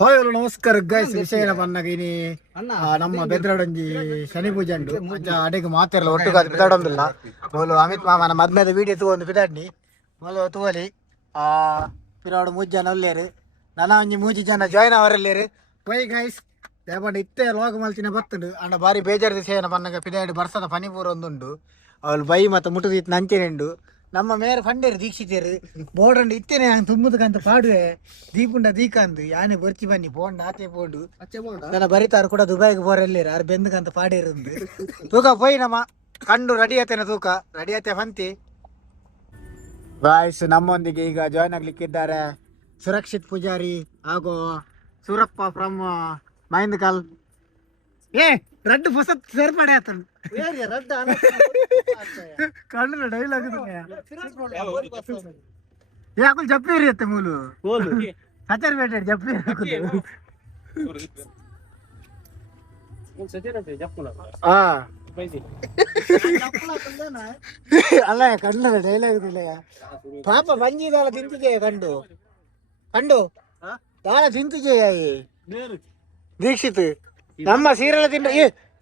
hi hello ನಮಸ್ಕಾರ guys ವಿಷಯ ಪನ್ನಗ ಇನಿ ನಮ್ಮ ಬೆದ್ರಾಡೊಂಜಿ ಶನಿ ಪೂಜೆ ಉಂಡು ಅಂಚ ಅಡೆಗೆ ಮಾತೆರ್ಲ ಒಟ್ಟುಗ ಬಿದಾಡೊಂದಿಲ್ಲ ಮೊಲು ಅಮಿತ್ ಮಾಮನ ಮದ್ಮೆದ ವಿಡಿಯೋ ತೂವೊಂದು ಬಿದಾಡ್ನಿ ಮೊಲು ತೂವಲಿ ಪಿರಾಡು 3 ಜನ ಒಲ್ಲೇರು ನನ್ನ ಒಂಜಿ 3 ಜನ ಜಾಯ್ನ್ ಅವರಲ್ಲೇರು ಬೈ ಗೈಸ್ ದೇಪಂಡ ಇತ್ತೆ ಲೋಕ ಮಲ್ತಿನ ಬತ್ತುಂಡು ಅಂಡ ಬಾರಿ ಬೇಜಾರು ದಿವಸ ಪನ್ನಗ ಪಿದಾಡಿ ಬರ್ಸದ ಪನಿಪೂರ ಒಂದುಂಡು ಅವಳು ಬೈ ಮತ್ತು ಮುಟ್ಟುದಿತ್ತು ನಂಚೆನೆಂಡು ನಮ್ಮ ಮೇರೆ ಫಂಡೇರು ದೀಕ್ಷಿತೇರು ಬೋರ್ಡ್ ಇತ್ತೇನೆ ಹಂಗೆ ತುಂಬುದಕ್ಕಂತ ಪಾಡುವೆ ದೀಪುಂಡ ದೀಕಂದು ಯಾನೆ ಬರ್ಚಿ ಬನ್ನಿ ಬೋಂಡ್ ಆತೆ ಬೋಂಡು ನನ್ನ ಬರಿತಾರು ಕೂಡ ದುಬೈಗೆ ಬೋರಲ್ಲಿರು ಯಾರು ಬೆಂದಕಂತ ಪಾಡಿருந்து ತೂಕ ಪೋಯಿ ನಮ್ಮ ಕಂಡು ರೆಡಿ ಆತೇನೆ ತೂಕ ರೆಡಿ ಆತೆ ಫಂತಿ ಬಾಯ್ಸ್ ನಮ್ಮೊಂದಿಗೆ ಈಗ ಜಾಯ್ನ್ ಆಗ್ಲಿಕ್ಕಿದ್ದಾರೆ ಸುರಕ್ಷಿತ್ ಪೂಜಾರಿ ಹಾಗೂ ಸೂರಪ್ಪ ಫ್ರಮ್ ಮೈಂದಕಲ್ ರೆಡ್ ಹೊಸತ್ ಸೇರ್ಪಡೆ ಆತನು ಕಣ್ಣು ಡೈಲಾಗ್ ಯಾಕಲ್ ಜಪ್ಪೇರಿ ಅತ್ತೆ ಮೂಲು ಸಚರ್ ಬೇಟ ಜಪ್ಪೇರಿ ಅಲ್ಲ ಕಣ್ಣು ಡೈಲಾಗ್ ಪಾಪ ಬಂಜಿದಾಳ ತಿಂತಿದೆಯ ಕಂಡು ಕಂಡು ದಾಳ ತಿಂತಿದೆಯ ದೀಕ್ಷಿತ್ ನಮ್ಮ ಸೀರೆಲ್ಲ ತಿಂಡ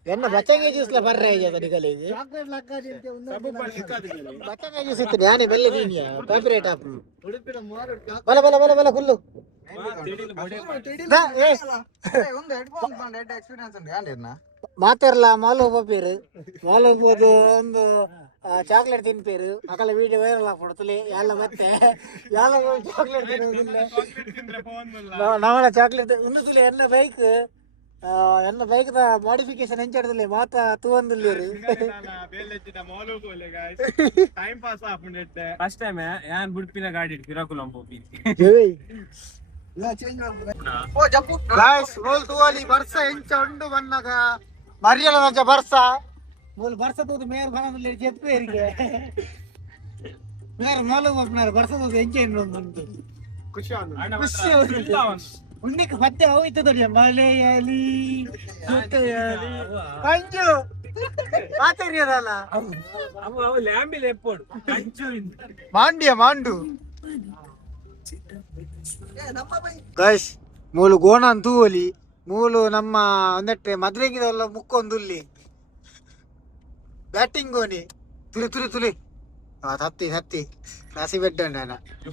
ಎನ್ನ ಬಚ್ಚಂಗೆ ಜ್ಯೂಸ್ಲ ಬರ್ರೆ ನಿಗಲಿಗೆ ಬಚ್ಚಂಗೆ ಜ್ಯೂಸ್ ಇತ್ತು ನಾನೇ ಬೆಲ್ಲ ನೀನಿಯ ಕಾಪಿರೇಟ್ ಆಪ್ ಬಲ ಬಲ ಬಲ ಬಲ ಫುಲ್ಲು ಮಾತಾರಲ್ಲ ಮಾಲು ಪಪ್ಪೀರು ಮಾಲು ಹೋಗ್ಬೋದು ಒಂದು ಚಾಕ್ಲೇಟ್ ತಿನ್ಪೇರು ಮಕ್ಕಳ ವಿಡಿಯೋ ವೈರಲ್ ಆಗ್ಬಿಡ್ತಲಿ ಎಲ್ಲ ಮತ್ತೆ ಎಲ್ಲ ಚಾಕ್ಲೇಟ್ ತಿನ್ನುವುದಿಲ್ಲ ನಮ್ಮಳ ಚಾಕ್ಲೇಟ್ ಇನ್ನುದಿಲ್ಲ ಎನ್ನ ಬೈಕ್ ಎನ್ನ ಬೈಕ್ ಮಾಡಿಫಿಕೇಶನ್ ಹೆಂಚಾಡದಿಲ್ಲ ಮಾತ ತೂವಂದಿಲ್ಲ ಟೈಮ್ ಪಾಸ್ ಆಪುಂಡೆತ್ತೆ ಫಸ್ಟ್ ಟೈಮ್ ಯಾನ್ ಬುಡ್ಪಿನ ಗಾಡಿ ಪಿರಾಕುಲಂ ಪೋಪಿ ಗಾಯ್ಸ್ ರೋಲ್ ತೂವಲಿ ಬರ್ಸ ಹೆಂಚ ಉಂಡು ಬನ್ನಗ ಮರಿಯಲ ನಂಚ ಬರ್ಸ ಮೂಲ್ ಬರ್ಸ ತೂದು ಮೇರ್ ಬನದಲ್ಲಿ ಜೆಪ್ಪೇರಿಗೆ ಮೇರ್ ಮೋಲು ಹೋಗ್ನಾರ ಬರ್ಸ ತೂದು ಹೆಂಚ ಉಂಟು ಖುಷಿ ಉಣ್ಣಿಕ್ ಮತ್ತೆ ಹೋಯ್ತು ನೋಡಿ ಮಲೆಯಲಿ ಕಂಜು ಮಾತಾಡಿಯದಲ್ಲ ಮಾಂಡ್ಯ ಮಾಂಡು ಗೈಸ್ ಮೂಲು ಗೋಣನ್ ತೂವಲಿ ಮೂಲು ನಮ್ಮ ಒಂದಟ್ಟೆ ಮದ್ರೆಗಿದಲ್ಲ ಮುಕ್ಕೊಂದುಲ್ಲಿ ಬ್ಯಾಟಿಂಗ್ ಗೋನಿ ತುಲಿ ತುಲಿ ತುಲಿ ಹತ್ತಿ ಹತ್ತಿ ರಾಸಿ ಬೆಡ್ಡ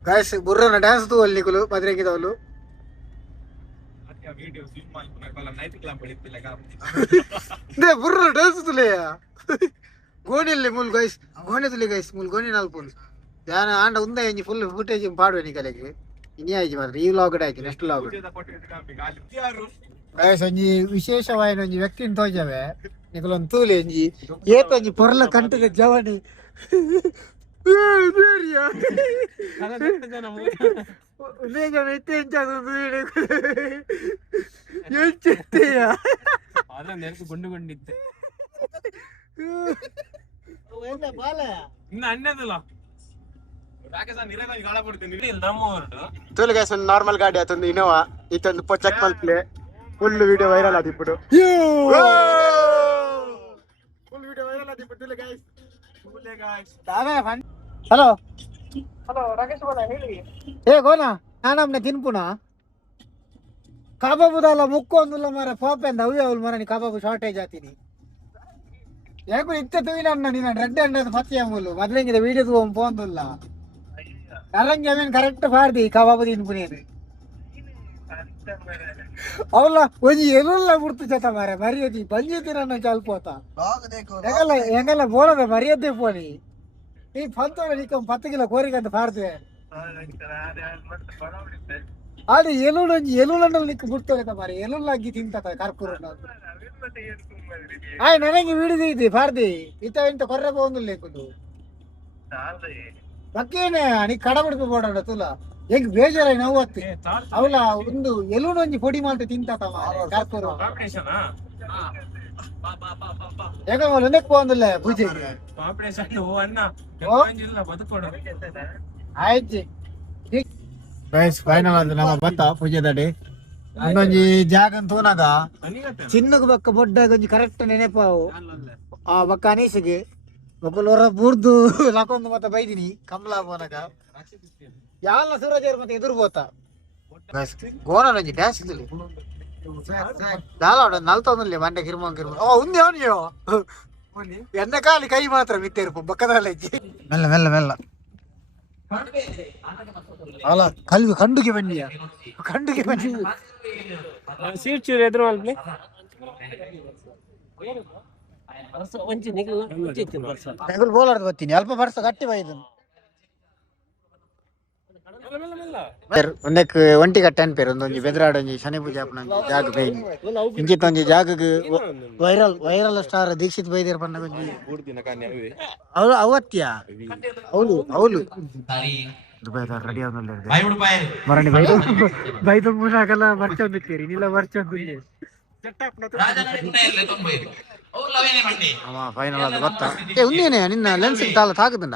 ಗೈಸ್ ಬುರ್ರನ ಡ್ಯಾನ್ಸ್ ತೂವಲ್ಲಿ ನಿಕುಲು ಮದ್ರೆಗಿದವಲು ಬುರ್ರ ಡ್ಯಾನ್ಸ್ ತುಲೆಯ ಗೋಣಿಯಲ್ಲಿ ಮೂಲ್ ಗೈಸ್ ಗೋಣಿ ತುಲಿ ಗೈಸ್ ಮೂಲ್ ಗೋಣಿ ನಾಲ್ಕು ಯಾನ ಆಂಡ ಉಂದ ಎಂಜಿ ಫುಲ್ ಫುಟೇಜ್ ಪಾಡುವೆ ನಿಕಲೆಗೆ ಇನಿ ಆಯ್ತು ಮಾತ್ರ ಈ ವ್ಲಾಗ್ ಆಯ್ತು ನೆಕ್ಸ್ಟ್ ವ್ಲಾಗ್ ಗೈಸ್ ಒಂಜಿ ವಿಶೇಷವಾದ ಒಂಜಿ ವ್ಯಕ್ತಿನ ತೋಜವೆ ನಿಕಲೊಂದು ತೂಲಿ ಒಂಜಿ ಏತೊಂಜಿ ಪೊರ್ಲ ಕಂಟದ ಜವನಿ ಜನ ಇತ್ತೆ ಎಂಚೆತ್ತೆಯ ಗುಂಡುಗೊಂಡಿದ್ದೆ ಬಾಲ ಇನ್ನು ಅನ್ನದಲ್ಲ ಒಂದು ನಾರ್ಮಲ್ ಗಾಡಿ ಆತೊಂದು ಇನೋವಾ ಇತ್ತೊಂದು ಚೆಕ್ ಮಲ್ಪ್ಲೆ ಫುಲ್ ವಿಡಿಯೋ ವೈರಲ್ ಆದಿಪ್ಪುಡು ಫುಲ್ ವಿಡಿಯೋ ವೈರಲ್ ಆದಿಪ್ಪುಡು ಹಲೋ ಹಲೋ ರಾಕೇಶ್ ಗೋಣ ಹೇಳಿ ಏ ಗೋನಾ ನಾನಮ್ನೆ ತಿನ್ಪುನ ಕಬಾಬುದಲ್ಲ ಮುಕ್ಕೊಂದುಲ್ಲ ಮರ ಪೋಪೆಂದ ಅವು ಅವಳು ಮರ ನೀ ಕಬಾಬು ಶಾರ್ಟೇಜ್ ಆತೀನಿ ಯಾಕೋ ಇತ್ತೆ ತುವಿನ ನೀನು ರೆಡ್ ಅಂಡದ ಮತ್ತೆ ಮೂಲು ಮೊದಲಿಂಗಿದ ವಿಡಿಯೋ ತೂ ಪೋಂದುಲ್ಲ ನರಂಗಿ ಅವೇನು ಕರೆಕ್ಟ್ ಪಾಡ್ದಿ ಕಬಾಬು ತಿನ್ಪುನೇನು ಅವಲ್ಲ ಒಂಜಿ ಎಲುಲ್ಲ ಬಿಡ್ತು ಚತ ಮಾರ ಮರ್ಯಾದಿ ಬಂಜಿತಿ ನನ್ನ ಚಾಲ್ಪೋತ ಹೆಂಗಲ್ಲ ಹೆಂಗಲ್ಲ ಬೋಲದ ಮರ್ಯಾದೆ ಪೋನಿ ನೀ ಪಂತೋಳ ನಿಕ್ಕ 10 ಕಿಲೋ ಕೋರಿಗಂತ ಪಾಡ್ದೆ ಅದು ಎಲುಳು ಒಂಜಿ ಎಲುಳಣ್ಣಲ್ಲಿ ನಿಕ್ಕ ಬಿಡ್ತೋತ ಮಾರ ಎಲುಲ್ಲಾಗಿ ತಿಂತ ಕರ್ಪೂರ ಆಯ್ ನನಗೆ ವಿಡಿದಿ ಪಾಡ್ದಿ ಇತ್ತ ಎಂತ ಕೊರ್ರೆ ಪೋಂದುಲ್ಲ ಲೇಕುದು ಬಕ್ಕೇನೆ ನೀ ಕಡ ಬಿಡ್ಬೇಕು ಬೋಡ ತುಲ ಹೆಂಗ್ ಬೇಜಾರ ನೋವತ್ತಿ ಅವಳ ಒಂದು ಎಲುಳು ಒಂಜಿ ಪೊಡಿ ಮಾಡ್ತಾ ತಿಂತ ಕರ್ಪೂರ ಯಾಕ ಒಂದೇ ಪೋಂದಿಲ್ಲ ಪೂಜೆಗೆ ಆಯ್ತು ಫೈನಲ್ ಅಂತ ನಮ್ಮ ಬತ್ತ ಪೂಜೆ ದಡಿ ಒಂದೊಂಜಿ ಜಾಗ ತೂನಾಗ ಚಿನ್ನಗ ಬಕ್ಕ ಬೊಡ್ಡಾಗ ಒಂಜಿ ಕರೆಕ್ಟ್ ನೆನಪಾವು ಆ ಬಕ್ಕ ಅನೀಸಿಗೆ ಒಬ್ಬರ ಬುರ್ದು ಲಕೊಂದು ಮತ್ತೆ ಬೈದಿನಿ ಕಮಲಾ ಬೋನಗ ಯಾಲ ಸೂರಜ್ ಮತ್ತೆ ಎದುರು ಬೋತ ಗೋನ ಡ್ಯಾನ್ಸ್ ಇದ್ದಲ್ಲಿ చాలా నలుతోంది మంటే గిరిమం గిరిమం ఓ ఉంది అవునియో ఎండకాలి కై మాత్రం ఇత్తేరు బక్కదాలకి మెల్ల మెల్ల మెల్ల అలా కల్వి కండుకి బన్నియా కండుకి బన్ని సీట్ చూరు ఎదురు వాళ్ళని ಒಂಚ ನೆಗಲ್ ಬೋಲಾರ್ದು ಬರ್ತೀನಿ ಅಲ್ಪ ಬರ್ಸ ಗಟ್ಟಿ ಬೈದು ಒಂದಕ್ಕೆ ಒಂಟಿ ಕಟ್ಟ ಅನ್ಪೇರು ಒಂದೊಂದು ಬೆದ್ರಾಡೊಂಜಿ ಶನಿ ಪೂಜೆ ಅಪ್ಪನಂಜಿ ಜಾಗ ಬೈನಿ ಇಂಚಿತ್ತೊಂಜಿ ಜಾಗಗ್ ವೈರಲ್ ಸ್ಟಾರ್ ದೀಕ್ಷಿತ್ ಬೈದೇರ್ ಪನ್ನ ಒಂಜಿ ಅವಳು ಅವತ್ಯ ಅವಳು ಅವಳು ರೆಡಿ ಮರಣಿ ಬೈದು ಮೂರಾಗಲ್ಲ ಬರ್ಚೊಂದಿತ್ತೀರಿ ನೀಲ ಬರ್ಚೊಂದು ಫೈನಲ್ ಅದು ಗೊತ್ತಾ ಉಂದೇನೆ ನಿನ್ನ ಲೆನ್ಸ್ ತಾಲ ತಾಕುದಂಡ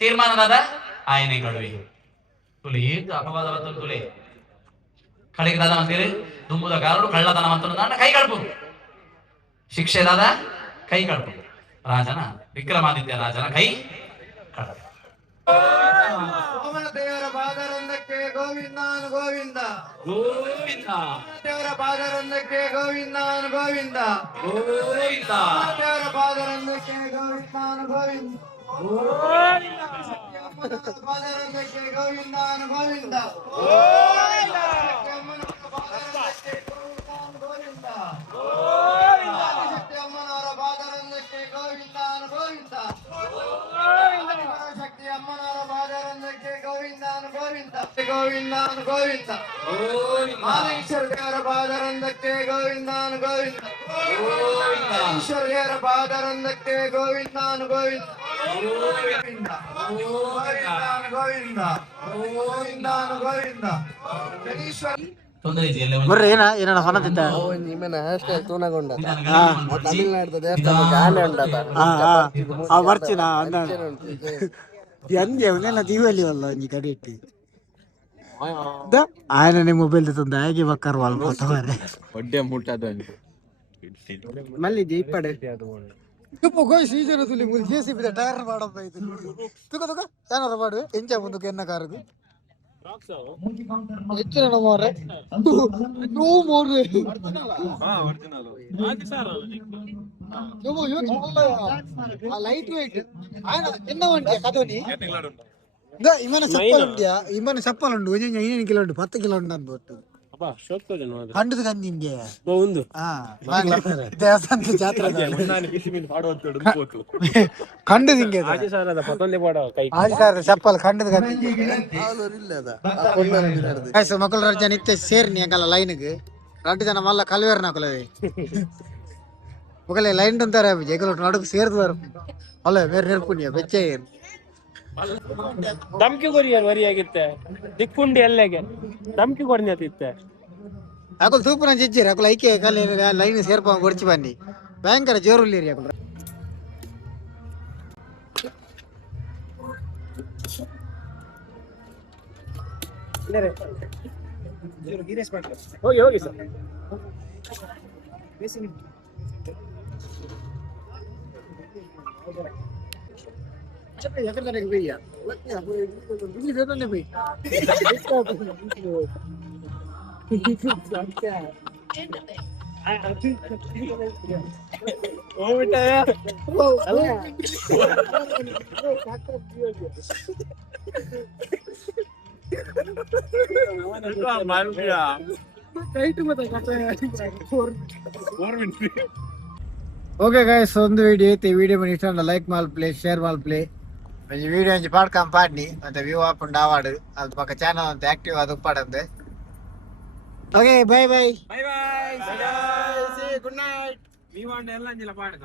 ತೀರ್ಮಾನದ ఆయనే గడువి తులి అపవాదవతులు తులి ಕಡೆಗೆ ದಾದ ಅಂತೀರಿ ದುಂಬುದಗಾರರು ಕಳ್ಳತನ ಮಂತ್ರನ ಕೈ ಕಳ್ಪು ಶಿಕ್ಷೆ ದಾದ ಕೈ ಕಳ್ಪು ರಾಜನ ವಿಕ್ರಮಾದಿತ್ಯ ರಾಜನ ಕೈ ಕಳ್ಪು ದೇವರ ಪಾದರಂದಕ್ಕೆ ಗೋವಿಂದಾನು ಗೋವಿಂದ ಗೋವಿಂದ ದೇವರ ಪಾದರಂದಕ್ಕೆ ಗೋವಿಂದಾನು ಗೋವಿಂದ ಗೋವಿಂದ ದೇವರ ಪಾದರಂದಕ್ಕೆ ಗೋವಿಂದಾನು ಗೋವಿಂದ ಪಾದರಂದಕ್ಕೆ ಗೋವಿಂದಾನು ಗೋವಿಂದ ಅಮ್ಮನವರ ಪಾದರಂದಕ್ಕೆ ಗೋವಿಂದಾನು ಗೋವಿಂದ ಶಕ್ತಿ ಅಮ್ಮನವರ ಪಾದರಂದಕ್ಕೆ ಗೋವಿಂದಾನು ಗೋವಿಂದ ಗೋವಿಂದಾನು ಗೋವಿಂದ ಮಾದೇಶ್ವರ ದೇವರ ಪಾದರಂದಕ್ಕೆ ಗೋವಿಂದಾನು ಗೋವಿಂದ ಈಶ್ವರ ದೇವರ ಪಾದರಂದಕ್ಕೆ ಗೋವಿಂದಾನು ಗೋವಿಂದ ಗೋವಿಂದ ಗೋವಿಂದ ಗೋವಿಂದಾನು ಗೋವಿಂದ ಜಗೀಶ್ವರ ತೊಂದರೆ ಇದೆಯಲ್ಲ ಬರ್ರಿ ಏನ ಹೊನದಿದ್ದ ನಿಮ್ಮನ್ನ ಅಷ್ಟೇ ತೂನಗೊಂಡ ಹಾ ತಮಿಳ್ನಾಡು ದೇವಸ್ಥಾನಕ್ಕೆ ಆನೆ ಉಂಟದ ಆ ಬರ್ಚಿನ ಎಂಗೆ ಅವನೆಲ್ಲ ದೀವಲ್ಲಿ ಅಲ್ಲ ಈ ಕಡೆ ಇಟ್ಟು ఆయన మొబైల్ ತಂದ ಹೇಗೆ ಬಕ್ಕರ್ ವಾಲ್ పోతారే ಒಡ್ಡೆ ಮುಟ್ಟದ ಮಲ್ಲಿ ದೀಪಡೆ ತುಪ್ಪ ಗೋಯ್ ಸೀಜನ್ ತುಲಿ ಮುಲ್ ಜೆಸಿಬಿ ದ ಟೈರ್ ಮಾಡಪ್ಪ ಇದು ತುಕ ತುಕ ಏನಾರ ಮಾಡು ಎಂಚ ಮುಂದಕ್ಕೆ ಎನ್ನ ಕಾರದು ಹೆಚ್ಚಿನ ನಮ್ಮವ್ರೆ ನೋ ಮೋರ್ರೆ లైట్ వెయిట్ ఆయన ఎన్న వంటి కదోని ఇమ్మన చెప్పాలండు 15 కిలో 10 కిలో అన్బొಟ್ಟು ಕಂಡದು ಕಂದಿಂಗೆ ಒಂದು ದೇವಸ್ಥಾನಕ್ಕೆ ಜಾತ್ರೆ ಕಂಡದು ಹಿಂಗೆ ಆದಿ ಸಾರದ ಚಪ್ಪಲ್ ಕಂಡದು ಕಂದಿಂಗೆ ಮಕ್ಕಳು ರಜೆ ನಿತ್ಯ ಸೇರ್ನಿ ಅಂಕಲ್ಲ ಲೈನ್ಗೆ 2 ಜನ ಮಲ್ಲ ಕಲ್ವೇರ್ ನಾಕಲೇ ఒకలే లైన్ ఉంటారా జగలు నడుకు సేరుతారు ಅಲ್ಲ ಬೇರೆ ನೆರ್ಪುಣ್ಯ ಬೆಚ್ಚ ಏನು ಧಮ್ಕಿ ಕೊರಿಯರ್ ವರಿಯಾಗಿತ್ತೆ ದಿಕ್ಕುಂಡಿ ಎಲ್ಲೆಗೆ ಧಮ್ಕಿ ಕೊಡ್ನಿಯತಿತ್ತೆ ಅಕಲ್ ತೂಪುನ ಜಿಜ್ಜಿರಿ ಅಕಲ್ ಐಕೆ ಕಲೆ ಲೈನ್ ಸೇರ್ಪ ಕೊಡ್ಚಿ ಬನ್ನಿ ಭಯಂಕರ ಜೋರುಲ್ಲಿರಿ ಅಕಲ್ ಹೋಗಿ ಹೋಗಿ ಸರ್ ಎಕಡೆ ತನಕ ಬೈಯ ಇಲ್ಲಿ ಬೇಕಂದ್ರೆ ಬೈ ಓಕೆ ಗೈಸ್ ಒಂದು ವಿಡಿಯೋ ಐತಿ ವಿಡಿಯೋ ಮನೆ ಇಷ್ಟ ಲೈಕ್ ಮಾಡ್ಪ್ಲೇ ಶೇರ್ ಮಾಡ್ಪ್ಲೇ ಈ ವಿಡಿಯೋ ಅಂಚಿ ಪಾಡ್ಕಂ ಪಾಡ್ನಿ ಮತ್ತೆ ವ್ಯೂ ಆಪುಂಡು ಆವಾಡು ಅದು ಪಕ್ಕ ಚಾನಲ್ ಅಂತ ಆಕ್ಟಿವ್ ಅದು ಉಪ್ಪಾಡಂದೆ okay bye bye bye bye good night ನೀವು ಎಲ್ಲ ಪಾಡ್ಕ